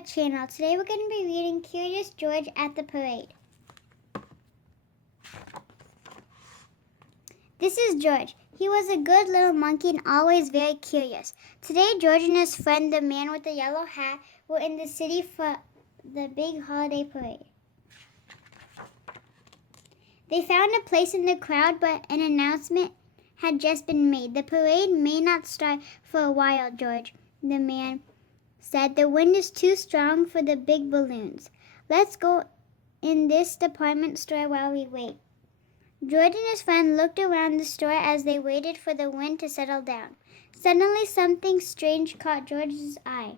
Vipah channel. Today we're going to be reading Curious George at the Parade. This is George. He was a good little monkey and always very curious. Today George and his friend, the man with the yellow hat, were in the city for the big holiday parade. They found a place in the crowd, but an announcement had just been made. The parade may not start for a while, George, the man said. The wind is too strong for the big balloons. Let's go in this department store while we wait. George and his friend looked around the store as they waited for the wind to settle down. Suddenly something strange caught George's eye.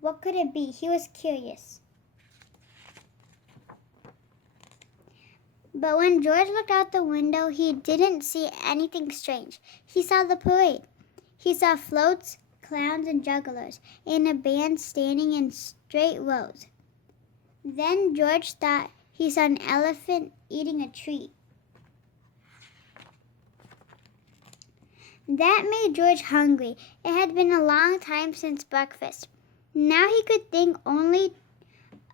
What could it be? He was curious. But when George looked out the window, he didn't see anything strange. He saw the parade. He saw floats, clowns, and jugglers, and a band standing in straight rows. Then George thought he saw an elephant eating a treat. That made George hungry. It had been a long time since breakfast. Now he could think only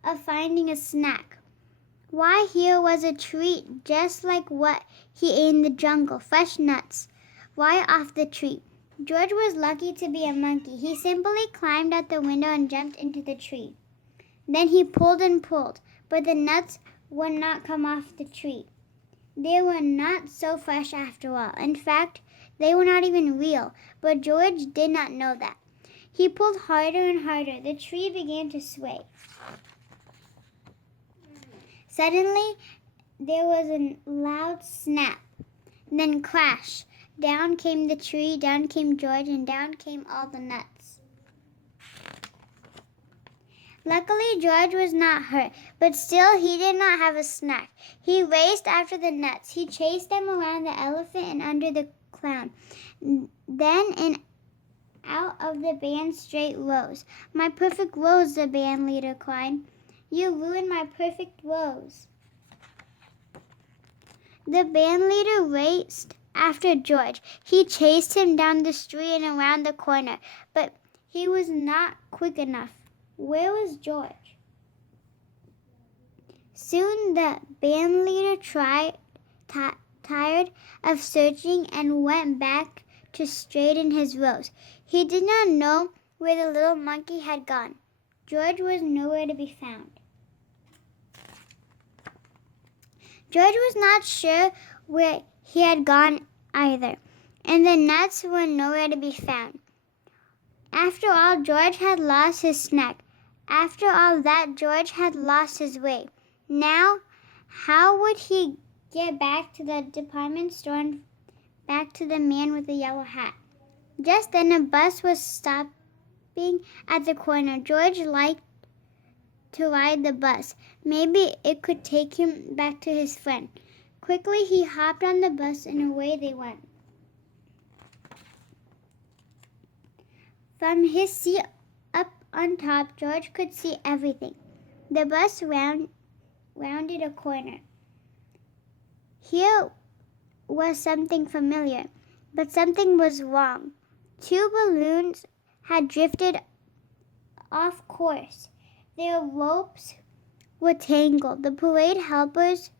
of finding a snack. Why, here was a treat just like what he ate in the jungle, fresh nuts, right off the tree. George was lucky to be a monkey. He simply climbed out the window and jumped into the tree. Then he pulled and pulled, but the nuts would not come off the tree. They were not so fresh after all. In fact, they were not even real, but George did not know that. He pulled harder and harder. The tree began to sway. Suddenly, there was a loud snap. Then crash. Down came the tree, down came George, and down came all the nuts. Luckily, George was not hurt, but still he did not have a snack. He raced after the nuts. He chased them around the elephant and under the clown. Then in out of the band straight rows. My perfect rows, the band leader cried. You ruined my perfect rows. The band leader raced after George. He chased him down the street and around the corner, but he was not quick enough. Where was George? Soon the band leader tired of searching and went back to straighten his rows. He did not know where the little monkey had gone. George was nowhere to be found. George was not sure where he had gone either, and the nuts were nowhere to be found. After all, George had lost his snack. After all that, George had lost his way. Now, how would he get back to the department store and back to the man with the yellow hat? Just then a bus was stopping at the corner. George liked to ride the bus. Maybe it could take him back to his friend. Quickly he hopped on the bus and away they went. From his seat up on top, George could see everything. The bus rounded a corner. Here was something familiar, but something was wrong. Two balloons had drifted off course. Their ropes were tangled. The parade helpers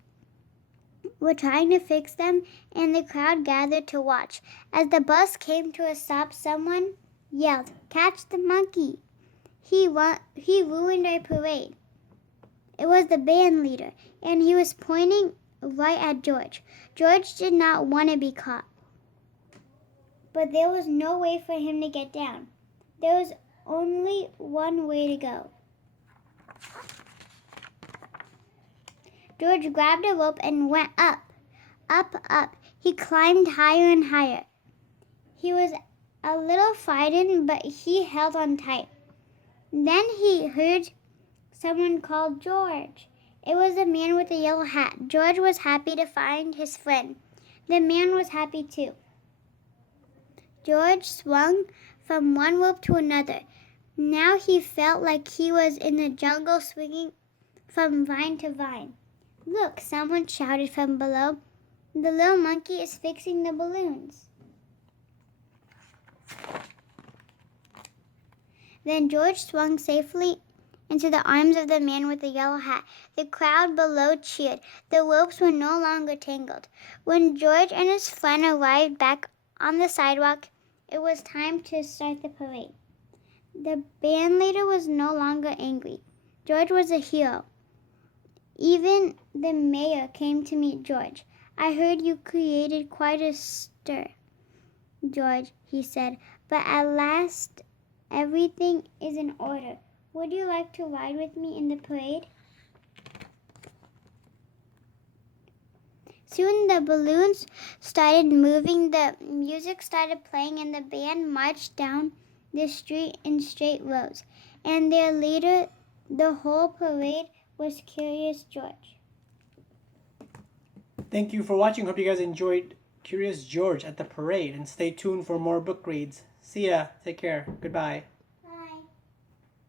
were trying to fix them, and the crowd gathered to watch. As the bus came to a stop, someone yelled, "Catch the monkey! He ruined our parade." It was the band leader, and he was pointing right at George. George did not want to be caught, but there was no way for him to get down. There was only one way to go. George grabbed a rope and went up, up, up. He climbed higher and higher. He was a little frightened, but he held on tight. Then he heard someone call George. It was the man with the yellow hat. George was happy to find his friend. The man was happy too. George swung from one rope to another. Now he felt like he was in the jungle, swinging from vine to vine. Look, someone shouted from below. The little monkey is fixing the balloons. Then George swung safely into the arms of the man with the yellow hat. The crowd below cheered. The ropes were no longer tangled. When George and his friend arrived back on the sidewalk, it was time to start the parade. The band leader was no longer angry. George was a hero. Even the mayor came to meet George. I heard you created quite a stir, George, he said, but at last everything is in order. Would you like to ride with me in the parade? Soon the balloons started moving, the music started playing, and the band marched down the street in straight rows. And their leader, the whole parade, was Curious George. Thank you for watching. Hope you guys enjoyed Curious George at the parade, and stay tuned for more book reads. See ya. Take care. Goodbye.